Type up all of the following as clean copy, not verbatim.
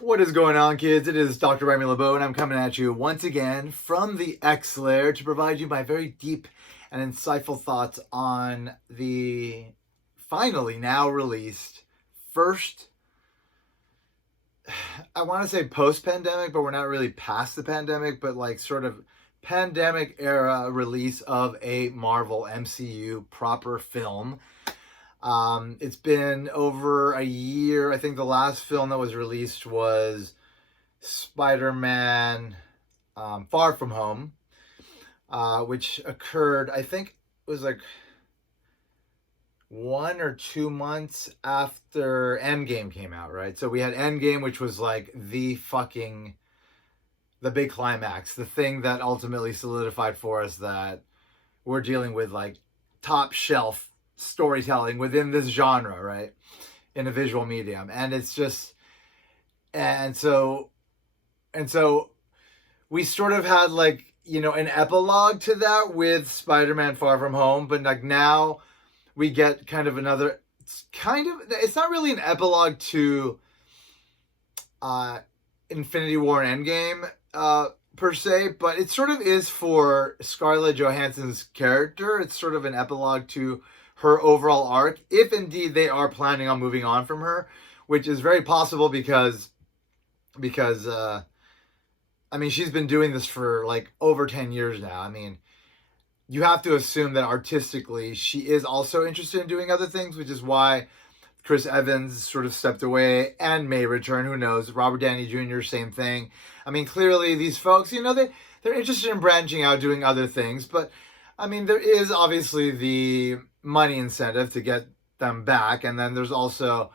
What is going on, kids? It is Dr. Remy LeBeau, and I'm coming at you once again from the X Lair to provide you my very deep and insightful thoughts on the finally now released first, I want to say post-pandemic, but we're not really past the pandemic, but like sort of pandemic era release of a Marvel MCU proper film. It's been over a year. I think the last film that was released was Spider-Man Far From Home, which occurred, I think it was like 1 or 2 months after Endgame came out, right? So we had Endgame, which was like the big climax, the thing that ultimately solidified for us that we're dealing with like top shelf storytelling within this genre, right? In a visual medium. And it's just, and so we sort of had like, an epilogue to that with Spider-Man Far From Home, but like now we get kind of another, it's not really an epilogue to Infinity War and Endgame per se, but it sort of is for Scarlett Johansson's character. It's sort of an epilogue to her overall arc, if indeed they are planning on moving on from her, which is very possible because I mean, she's been doing this for like over 10 years now. I mean, you have to assume that artistically she is also interested in doing other things, which is why Chris Evans sort of stepped away and may return. Who knows? Robert Downey Jr., same thing. I mean, clearly these folks, they're interested in branching out, doing other things. But I mean, there is obviously the money incentive to get them back. And then there's also,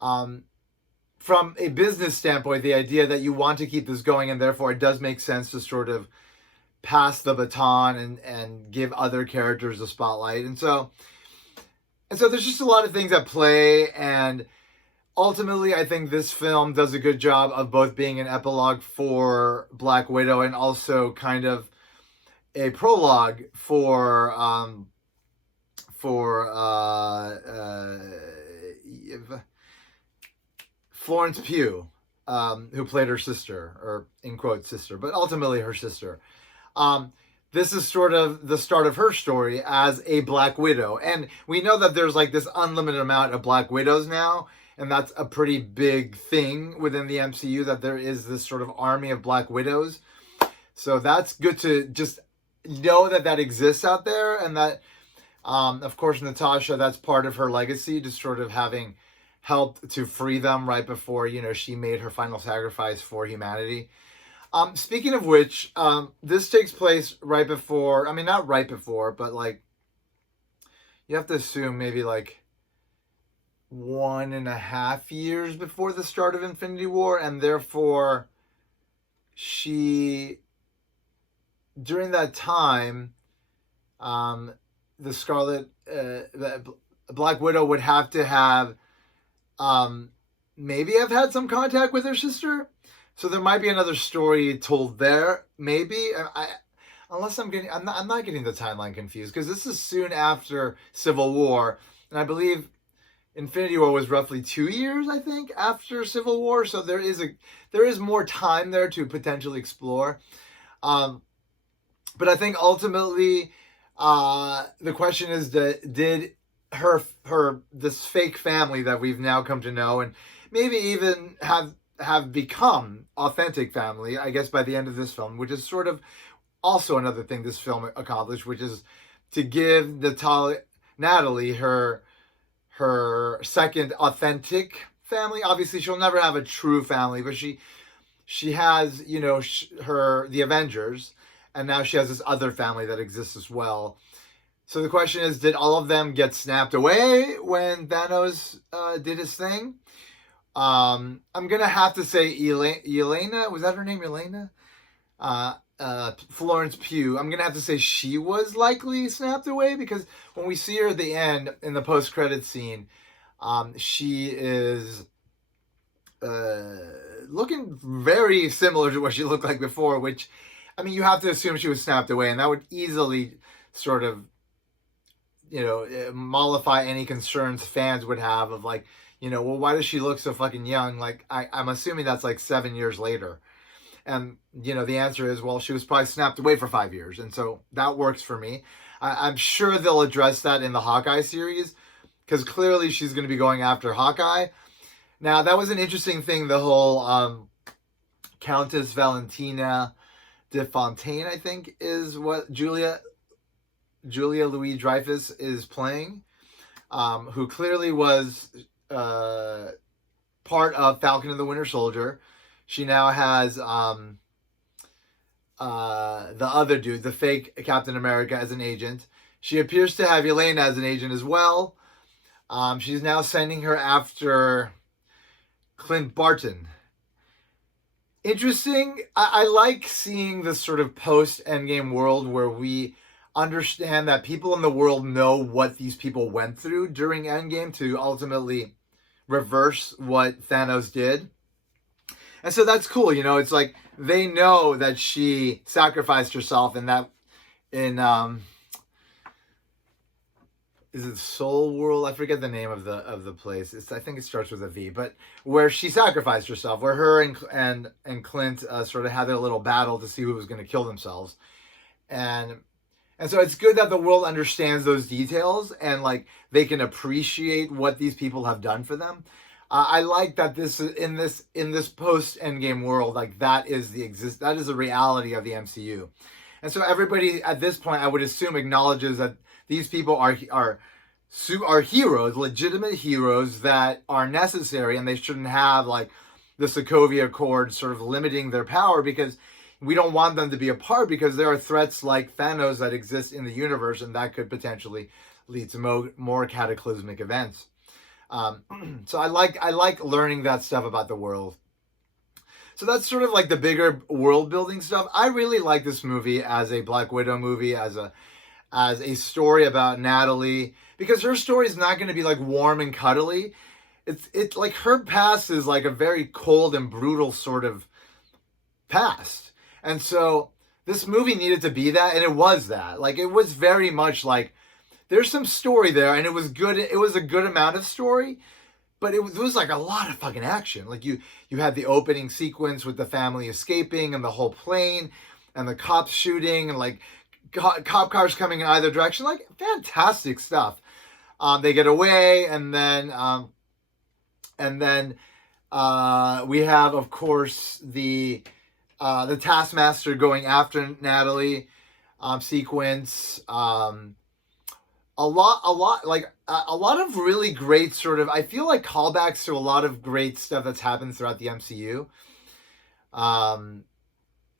from a business standpoint, the idea that you want to keep this going, and therefore it does make sense to sort of pass the baton and give other characters a spotlight. And so there's just a lot of things at play, and ultimately I think this film does a good job of both being an epilogue for Black Widow and also kind of a prologue for Florence Pugh, who played her sister, or in quotes sister, but ultimately her sister. This is sort of the start of her story as a Black Widow. And we know that there's like this unlimited amount of Black Widows now, and that's a pretty big thing within the MCU, that there is this sort of army of Black Widows. So that's good to just know that that exists out there, and that, of course, Natasha, that's part of her legacy, just sort of having helped to free them right before, she made her final sacrifice for humanity. Speaking of which, this takes place right before, I mean, not right before, but like, you have to assume maybe like 1.5 years before the start of Infinity War, and therefore during that time, the Black Widow would have to have, maybe have had some contact with her sister. So there might be another story told there, maybe. Unless I'm not getting the timeline confused, because this is soon after Civil War, and I believe Infinity War was roughly 2 years, I think, after Civil War. So there is more time there to potentially explore. But I think ultimately, the question is that did this fake family that we've now come to know, and maybe even have become authentic family, I guess, by the end of this film, which is sort of also another thing this film accomplished, which is to give Natalie her second authentic family. Obviously, she'll never have a true family, but she has, the Avengers, and now she has this other family that exists as well. So the question is, did all of them get snapped away when Thanos did his thing? I'm gonna have to say Elena, was that her name, Elena? Florence Pugh. I'm gonna have to say she was likely snapped away, because when we see her at the end in the post-credit scene, she is looking very similar to what she looked like before, which, I mean, you have to assume she was snapped away, and that would easily sort of, mollify any concerns fans would have of like, well, why does she look so fucking young? Like, I'm assuming that's like 7 years later. And, the answer is, well, she was probably snapped away for 5 years. And so that works for me. I'm sure they'll address that in the Hawkeye series, because clearly she's going to be going after Hawkeye. Now, that was an interesting thing, the whole Countess Valentina de Fontaine, I think, is what Julia Louis-Dreyfus is playing, who clearly was part of Falcon and the Winter Soldier. She now has the other dude, the fake Captain America, as an agent. She appears to have Yelena as an agent as well. She's now sending her after Clint Barton. Interesting. I like seeing this sort of post-Endgame world where we understand that people in the world know what these people went through during Endgame to ultimately reverse what Thanos did. And so that's cool, it's like they know that she sacrificed herself in is it Soul World? I forget the name of the place. I think it starts with a V, but where she sacrificed herself, where her and Clint sort of had their little battle to see who was going to kill themselves. And so it's good that the world understands those details and like they can appreciate what these people have done for them. I like that this in this post Endgame world, like that is the reality of the MCU. And so everybody at this point, I would assume, acknowledges that these people are heroes, legitimate heroes that are necessary, and they shouldn't have like the Sokovia Accord sort of limiting their power, because we don't want them to be a part, because there are threats like Thanos that exist in the universe, and that could potentially lead to more cataclysmic events. So I like learning that stuff about the world. So that's sort of like the bigger world building stuff. I really like this movie as a Black Widow movie, as a story about Natalie, because her story is not going to be like warm and cuddly. It's like her past is like a very cold and brutal sort of past. And so this movie needed to be that, and it was that. Like, it was very much like there's some story there, and it was good. It was a good amount of story, but it was like a lot of fucking action. Like you had the opening sequence with the family escaping and the whole plane and the cops shooting and like cop cars coming in either direction. Like, fantastic stuff. They get away, and then we have, of course, the Taskmaster going after Natalie sequence. A lot of really great sort of, I feel like, callbacks to a lot of great stuff that's happened throughout the MCU.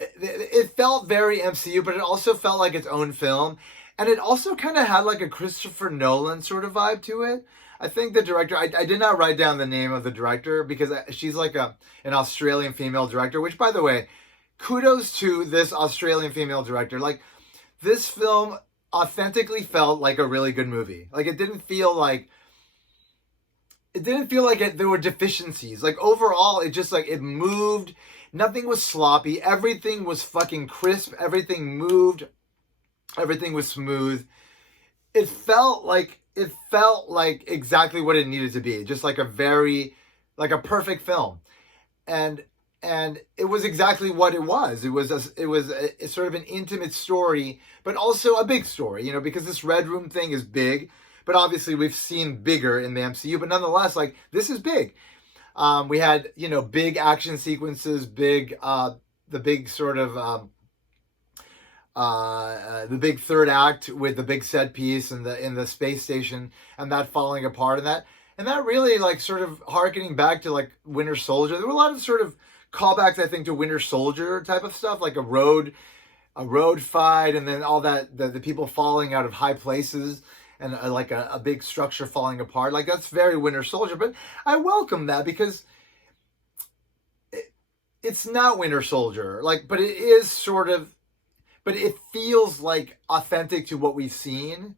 It felt very MCU, but it also felt like its own film. And it also kind of had like a Christopher Nolan sort of vibe to it. I think the director, I did not write down the name of the director because she's like an Australian female director, which, by the way, kudos to this Australian female director. Like, this film authentically felt like a really good movie. Like, it didn't feel like there were deficiencies. Like, overall, it just like, it moved. Nothing was sloppy. Everything was fucking crisp. Everything moved. Everything was smooth. It felt like exactly what it needed to be. Just like a perfect film. And it was exactly what it was. It was a sort of an intimate story, but also a big story, because this Red Room thing is big, but obviously we've seen bigger in the MCU, but nonetheless, like, this is big. We had, big action sequences, the big sort of, the big third act with the big set piece in the space station and that falling apart, and that really, like, sort of harkening back to like Winter Soldier. There were a lot of sort of callbacks, I think, to Winter Soldier type of stuff, like a road fight, and then all that, the people falling out of high places, and like a big structure falling apart. Like, that's very Winter Soldier, but I welcome that because it's not Winter Soldier, like, but it is sort of, but it feels like authentic to what we've seen.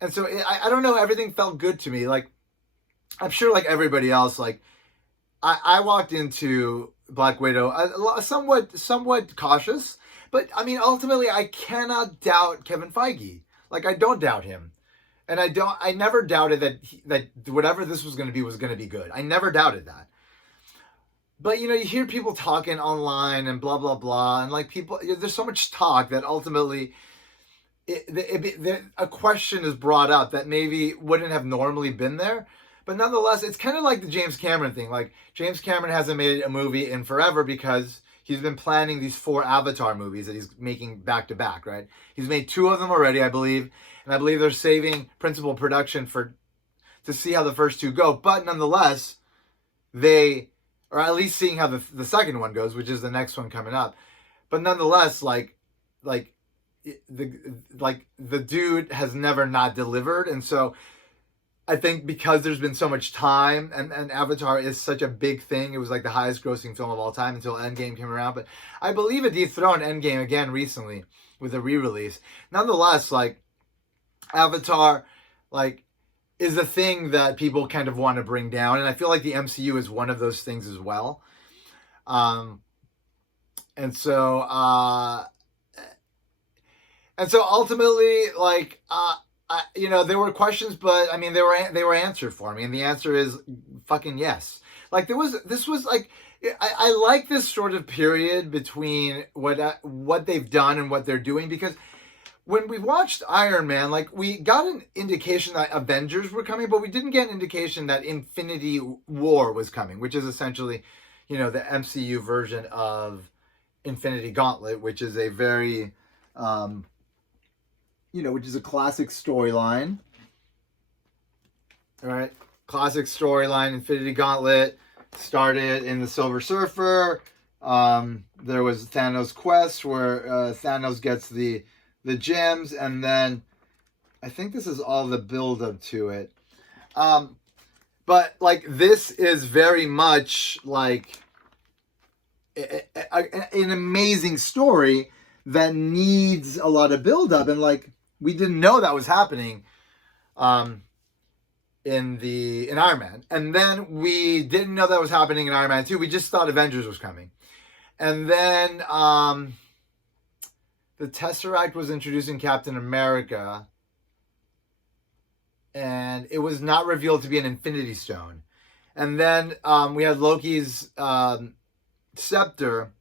And so I don't know, everything felt good to me. Like, I'm sure, like everybody else, like, I walked into Black Widow somewhat cautious, but I mean, ultimately, I cannot doubt Kevin Feige. Like, I don't doubt him. And I never doubted that whatever this was going to be good. I never doubted that. But you hear people talking online and blah blah blah, and like people, there's so much talk that ultimately a question is brought up that maybe wouldn't have normally been there. But nonetheless, it's kind of like the James Cameron thing. Like, James Cameron hasn't made a movie in forever because he's been planning these 4 Avatar movies that he's making back to back, right? He's made 2 of them already, I believe. And I believe they're saving principal production to see how the first 2 go. But nonetheless, or at least seeing how the second one goes, which is the next one coming up. But nonetheless, the dude has never not delivered. And so I think because there's been so much time, and Avatar is such a big thing, it was like the highest grossing film of all time until Endgame came around. But I believe it dethroned Endgame again recently with a re-release. Nonetheless, like, Avatar, like, is a thing that people kind of want to bring down. And I feel like the MCU is one of those things as well. And so ultimately, like, there were questions, but I mean, they were answered for me, and the answer is fucking yes. Like, this was like, I like this sort of period between what they've done and what they're doing, because when we watched Iron Man, like, we got an indication that Avengers were coming, but we didn't get an indication that Infinity War was coming, which is essentially, the MCU version of Infinity Gauntlet, which is a very, which is a classic storyline. All right. Classic storyline. Infinity Gauntlet started in the Silver Surfer. There was Thanos' quest where Thanos gets the gems, and then I think this is all the build up to it. But like, this is very much like an amazing story that needs a lot of build up, and like, we didn't know that was happening in Iron Man. And then we didn't know that was happening in Iron Man 2. We just thought Avengers was coming. And then the Tesseract was introducing Captain America, and it was not revealed to be an Infinity Stone. And then we had Loki's scepter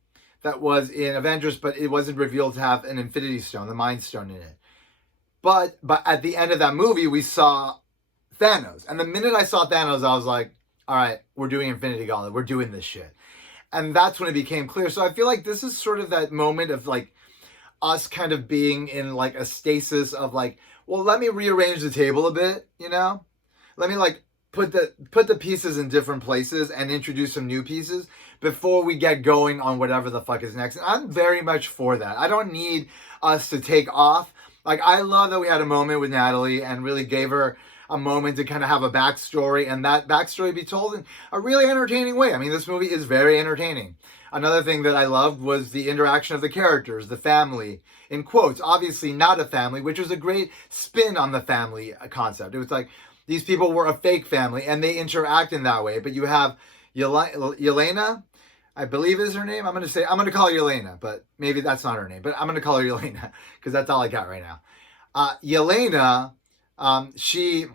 that was in Avengers, but it wasn't revealed to have an Infinity Stone, the Mind Stone, in it. But at the end of that movie, we saw Thanos. And the minute I saw Thanos, I was like, all right, we're doing Infinity Gauntlet. We're doing this shit. And that's when it became clear. So I feel like this is sort of that moment of like us kind of being in like a stasis of like, well, let me rearrange the table a bit, Let me like put the pieces in different places and introduce some new pieces before we get going on whatever the fuck is next. And I'm very much for that. I don't need us to take off. Like, I love that we had a moment with Natalie and really gave her a moment to kind of have a backstory, and that backstory be told in a really entertaining way. I mean, this movie is very entertaining. Another thing that I loved was the interaction of the characters, the family, in quotes, obviously not a family, which was a great spin on the family concept. It was like, these people were a fake family, and they interact in that way. But you have Yelena, I believe is her name. I'm going to call her Yelena, but maybe that's not her name. But I'm going to call her Yelena because that's all I got right now. Yelena, she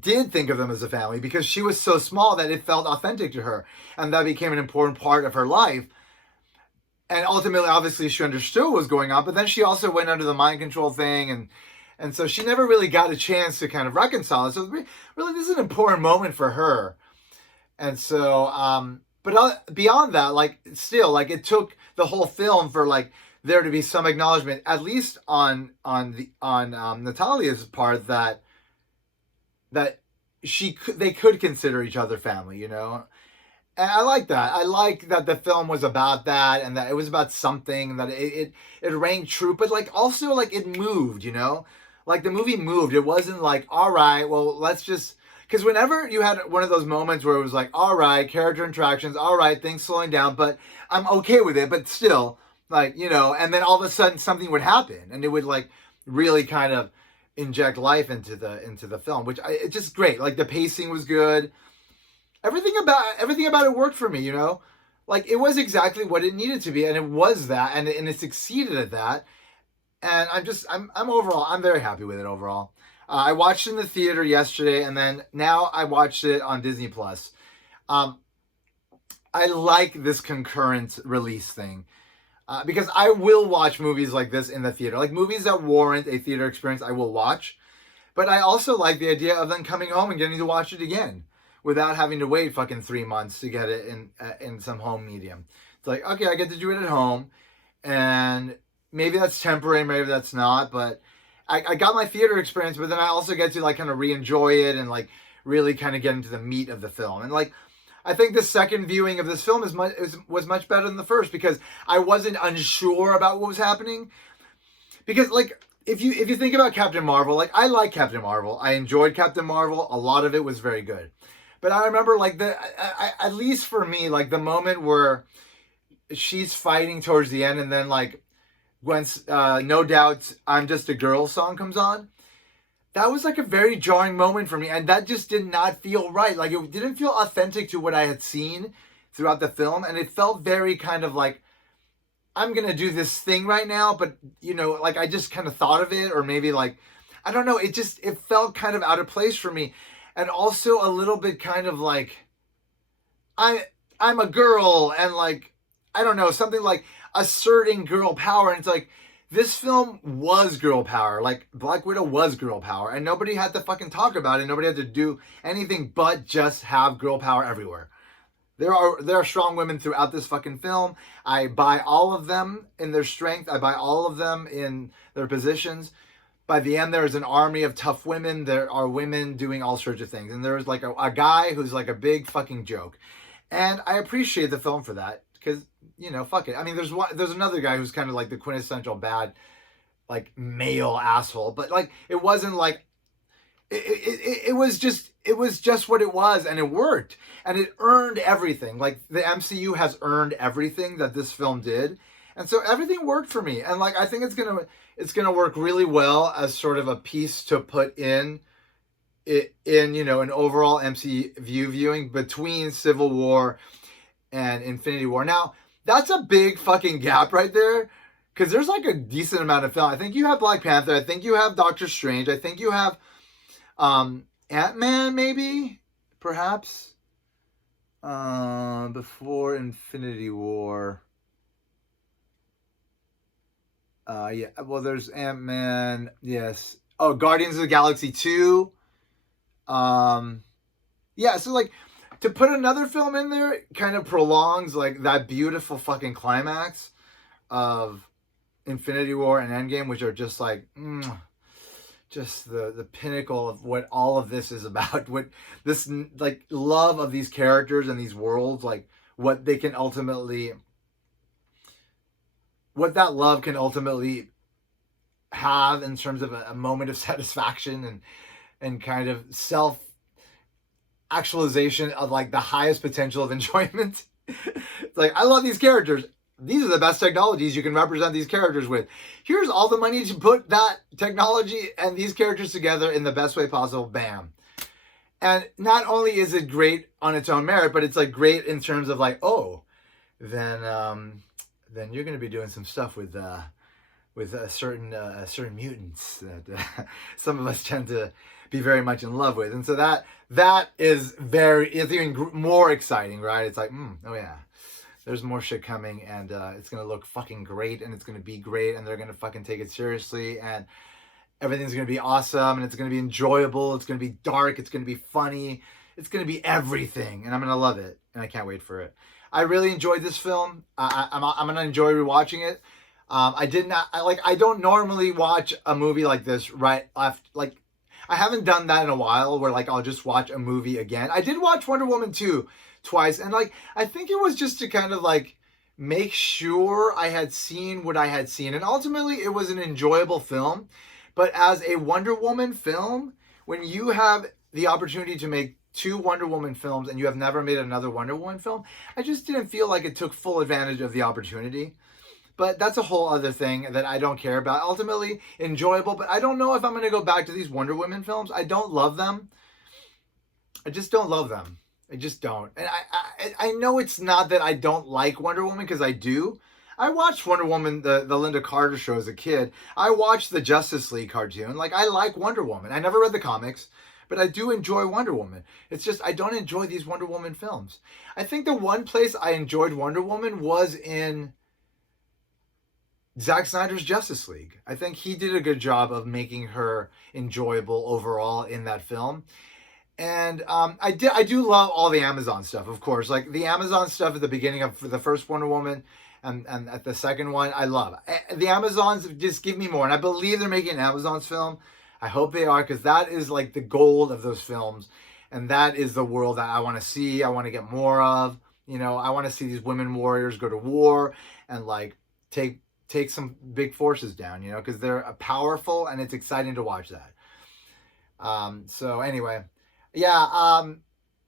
did think of them as a family because she was so small that it felt authentic to her. And that became an important part of her life. And ultimately, obviously, she understood what was going on. But then she also went under the mind control thing. And so she never really got a chance to kind of reconcile it. So really, this is an important moment for her. And so, but beyond that, like, still, like, it took the whole film for like there to be some acknowledgement, at least on Natalia's part, that they could consider each other family, And I like that. I like that the film was about that, and that it was about something, that it rang true, but like also like it moved, Like the movie moved. It wasn't like, all right, well, let's just. Because whenever you had one of those moments where it was like, all right, character interactions, all right, things slowing down, but I'm okay with it, but still, like, and then all of a sudden something would happen, and it would like really kind of inject life into the film, which it's just great. Like, the pacing was good. Everything about it worked for me, Like, it was exactly what it needed to be, and it was that, and it succeeded at that. And I'm overall, I'm very happy with it overall. I watched it in the theater yesterday, and then now I watched it on Disney Plus. Um, I like this concurrent release thing. Because I will watch movies like this in the theater. Like movies that warrant a theater experience, I will watch. But I also like the idea of then coming home and getting to watch it again without having to wait fucking 3 months to get it in some home medium. It's like, okay, I get to do it at home, and maybe that's temporary, maybe that's not, but I got my theater experience, but then I also get to like kind of re-enjoy it and like really kind of get into the meat of the film. And like, I think the second viewing of this film was much better than the first because I wasn't unsure about what was happening. Because like, if you think about Captain Marvel, like I like Captain Marvel, I enjoyed Captain Marvel. A lot of it was very good, but I remember like at least for me, like the moment where she's fighting towards the end, and then like Gwen's No Doubt I'm Just a Girl song comes on. That was like a very jarring moment for me, and that just did not feel right. Like it didn't feel authentic to what I had seen throughout the film, and it felt very kind of like, I'm going to do this thing right now, but you know, like I just kind of thought of it, or maybe like, I don't know, it felt kind of out of place for me. And also a little bit kind of like, I'm a girl, and like, I don't know, something like asserting girl power. And it's like, this film was girl power. Like Black Widow was girl power, and nobody had to fucking talk about it. Nobody had to do anything but just have girl power everywhere. There are strong women throughout this fucking film. I buy all of them in their strength. I buy all of them in their positions. By the end, there is an army of tough women. There are women doing all sorts of things. And there's like a guy who's like a big fucking joke. And I appreciate the film for that because, you know, fuck it. I mean, there's another guy who's kind of like the quintessential bad, like male asshole. But like, it wasn't like, it was just what it was, and it worked, and it earned everything. Like the MCU has earned everything that this film did, and so everything worked for me. And like I think it's gonna work really well as sort of a piece to put in you know, an overall MCU viewing between Civil War and Infinity War. Now that's a big fucking gap right there. Because there's like a decent amount of film. I think you have Black Panther. I think you have Doctor Strange. I think you have Ant-Man, maybe, perhaps, before Infinity War. Yeah, well, there's Ant-Man, yes. Oh, Guardians of the Galaxy 2. Yeah, so like, to put another film in there kind of prolongs like that beautiful fucking climax of Infinity War and Endgame, which are just like, just the pinnacle of what all of this is about. What this like love of these characters and these worlds, like what they can ultimately, what that love can ultimately have in terms of a moment of satisfaction and kind of self actualization of like the highest potential of enjoyment. It's like, I love these characters. These are the best technologies you can represent these characters with. Here's all the money to put that technology and these characters together in the best way possible. Bam. And not only is it great on its own merit, but it's like great in terms of like, oh, then you're going to be doing some stuff with certain mutants that some of us tend to be very much in love with. And so that is it's even more exciting, right? It's like, oh yeah. There's more shit coming, and it's going to look fucking great, and it's going to be great, and they're going to fucking take it seriously, and everything's going to be awesome, and it's going to be enjoyable, it's going to be dark, it's going to be funny, it's going to be everything, and I'm going to love it, and I can't wait for it. I really enjoyed this film. I'm going to enjoy rewatching it. I don't normally watch a movie like this right after, like, I haven't done that in a while, where like I'll just watch a movie again. I did watch Wonder Woman 2 twice, and like I think it was just to kind of like make sure I had seen what I had seen, and ultimately it was an enjoyable film. But as a Wonder Woman film, when you have the opportunity to make 2 Wonder Woman films and you have never made another Wonder Woman film, I just didn't feel like it took full advantage of the opportunity. But that's a whole other thing that I don't care about. Ultimately enjoyable, but I don't know if I'm going to go back to these Wonder Woman films. I don't love them. I just don't love them. I just don't. And I know it's not that I don't like Wonder Woman, because I do. I watched Wonder Woman, the Linda Carter show as a kid. I watched the Justice League cartoon. Like, I like Wonder Woman. I never read the comics, but I do enjoy Wonder Woman. It's just I don't enjoy these Wonder Woman films. I think the one place I enjoyed Wonder Woman was in Zack Snyder's Justice League. I think he did a good job of making her enjoyable overall in that film. And I do love all the Amazon stuff, of course. Like the Amazon stuff at the beginning of the first Wonder Woman and at the second one, I love. The Amazons just give me more. And I believe they're making an Amazons film. I hope they are, because that is like the gold of those films. And that is the world that I want to see. I want to get more of. You know, I want to see these women warriors go to war and like take some big forces down, you know, because they're powerful and it's exciting to watch that. So anyway, yeah.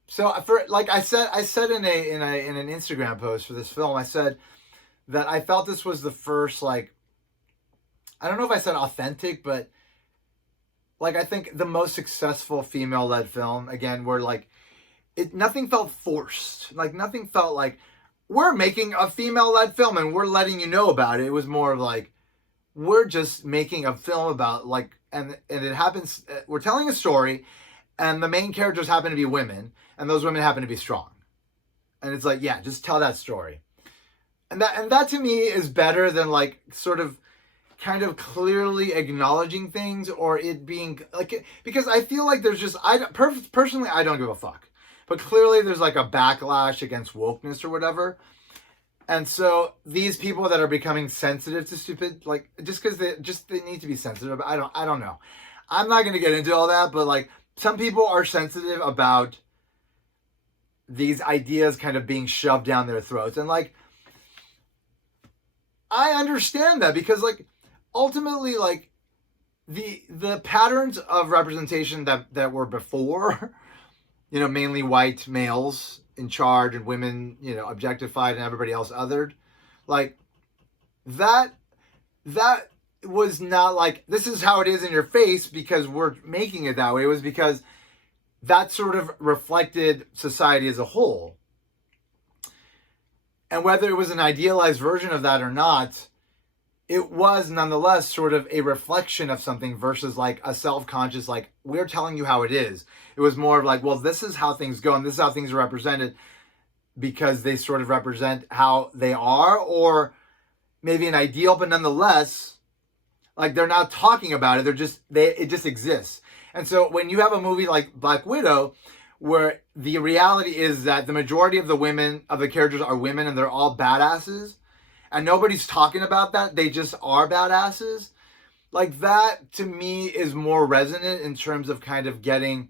So for like I said in an Instagram post for this film, I said that I felt this was the first, like, I don't know if I said authentic, but like I think the most successful female-led film, again, where like nothing felt forced. Like nothing felt like we're making a female-led film and we're letting you know about it. It was more of like we're just making a film about like and it happens, we're telling a story and the main characters happen to be women and those women happen to be strong. And it's like, yeah, just tell that story. And that to me is better than like sort of kind of clearly acknowledging things or it being like, because I feel like there's just, personally, I don't give a fuck, but clearly there's like a backlash against wokeness or whatever. And so these people that are becoming sensitive to stupid, like just because they need to be sensitive. I don't know. I'm not going to get into all that, but like some people are sensitive about these ideas kind of being shoved down their throats. And like, I understand that because like ultimately like the patterns of representation that were before, you know, mainly white males in charge and women, you know, objectified and everybody else othered, like that was not like this is how it is in your face because we're making it that way. It was because that sort of reflected society as a whole. And whether it was an idealized version of that or not, it was nonetheless sort of a reflection of something versus like a self-conscious, like, we're telling you how it is. It was more of like, well, this is how things go and this is how things are represented because they sort of represent how they are, or maybe an ideal, but nonetheless, like they're not talking about it. It just exists. And so when you have a movie like Black Widow, where the reality is that the majority of the characters are women and they're all badasses and nobody's talking about that, they just are badasses, like that to me is more resonant in terms of kind of getting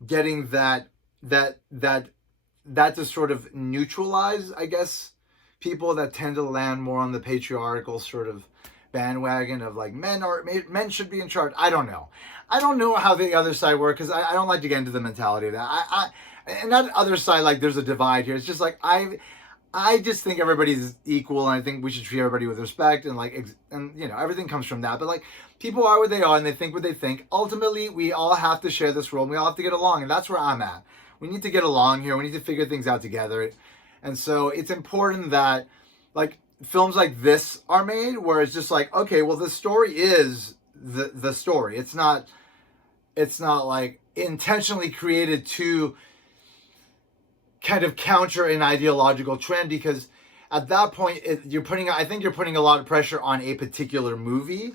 that to sort of neutralize, I guess, people that tend to land more on the patriarchal sort of bandwagon of like men should be in charge. I don't know how the other side works because I don't like to get into the mentality of that. And that other side, like there's a divide here. It's just like I just think everybody's equal and I think we should treat everybody with respect and like and you know everything comes from that. But like people are what they are and they think what they think. Ultimately, we all have to share this world and we all have to get along, and that's where I'm at. We need to get along here. We need to figure things out together. And so it's important that like films like this are made where it's just like, okay, well, the story is the story. It's not like intentionally created to kind of counter an ideological trend, because at that point I think you're putting a lot of pressure on a particular movie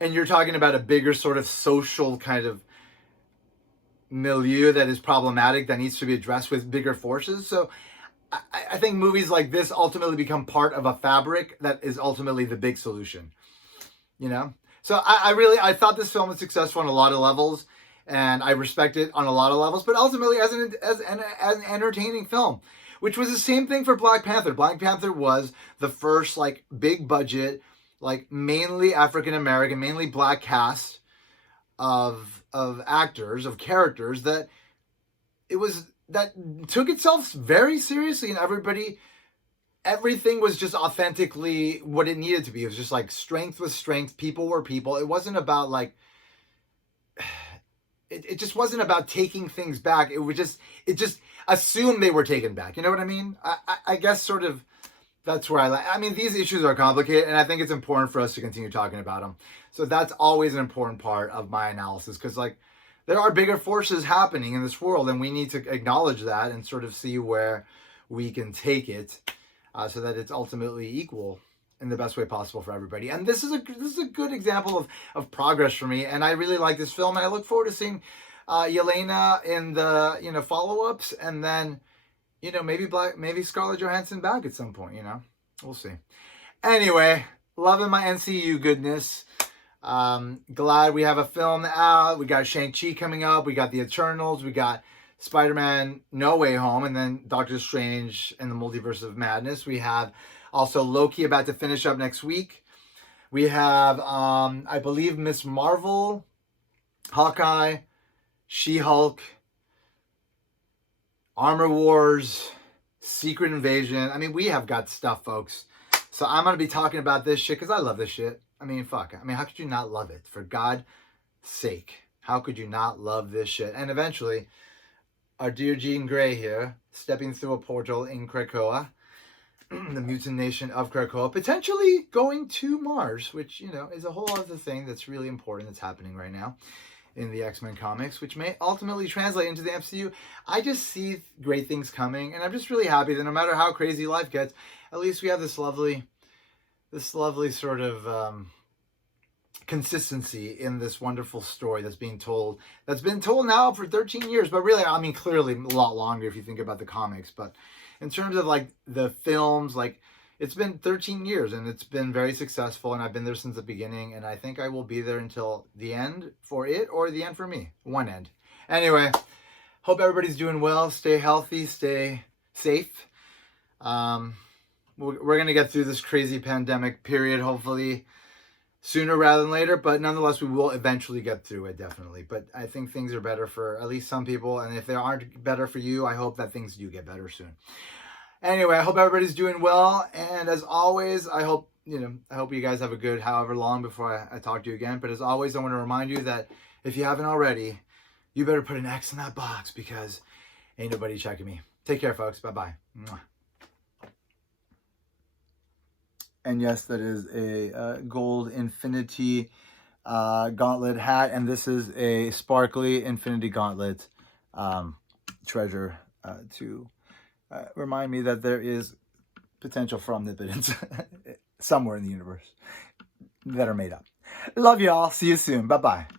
and you're talking about a bigger sort of social kind of milieu that is problematic that needs to be addressed with bigger forces. So I think movies like this ultimately become part of a fabric that is ultimately the big solution, you know? So I thought this film was successful on a lot of levels and I respect it on a lot of levels, but ultimately as an entertaining film, which was the same thing for Black Panther. Black Panther was the first like big budget, like mainly African-American, mainly black cast of actors, of characters that took itself very seriously, and everything was just authentically what it needed to be. It was just like strength was strength, people were people. It wasn't about like it just wasn't about taking things back. It just assumed they were taken back. You know what I mean? I guess sort of that's where I mean, these issues are complicated, and I think it's important for us to continue talking about them. So that's always an important part of my analysis, because like there are bigger forces happening in this world, and we need to acknowledge that and sort of see where we can take it, so that it's ultimately equal in the best way possible for everybody. And this is a good example of progress for me, and I really like this film, and I look forward to seeing Yelena in the follow-ups, and then maybe Scarlett Johansson back at some point. We'll see. Anyway, loving my MCU goodness. Glad we have a film out. We got Shang-Chi coming up. We got the Eternals. We got Spider-Man No Way Home, and then Doctor Strange and the Multiverse of Madness. We have also Loki about to finish up next week. We have, I believe, Miss Marvel, Hawkeye, She-Hulk, Armor Wars, Secret Invasion. I mean, we have got stuff, folks. So I'm going to be talking about this shit because I love this shit. I mean, fuck. I mean, how could you not love it? For God's sake. How could you not love this shit? And eventually, our dear Jean Grey here, stepping through a portal in Krakoa, the mutant nation of Krakoa, potentially going to Mars, which, is a whole other thing that's really important that's happening right now in the X-Men comics, which may ultimately translate into the MCU. I just see great things coming, and I'm just really happy that no matter how crazy life gets, at least we have this lovely sort of consistency in this wonderful story that's been told now for 13 years, but really, I mean, clearly a lot longer if you think about the comics. But in terms of like the films, like it's been 13 years and it's been very successful, and I've been there since the beginning, and I think I will be there until the end for it, or the end for me. One end. Anyway, hope everybody's doing well. Stay healthy, stay safe. We're going to get through this crazy pandemic period, hopefully sooner rather than later, but nonetheless, we will eventually get through it, definitely. But I think things are better for at least some people, and if they aren't better for you, I hope that things do get better soon. Anyway, I hope everybody's doing well, and as always, I hope you guys have a good however long before I talk to you again. But as always, I want to remind you that if you haven't already, you better put an X in that box, because ain't nobody checking me. Take care, folks. Bye-bye. Mwah. And yes, that is a gold Infinity Gauntlet hat, and this is a sparkly Infinity Gauntlet treasure to remind me that there is potential for omnipotence somewhere in the universe that are made up. Love y'all. See you soon. Bye-bye.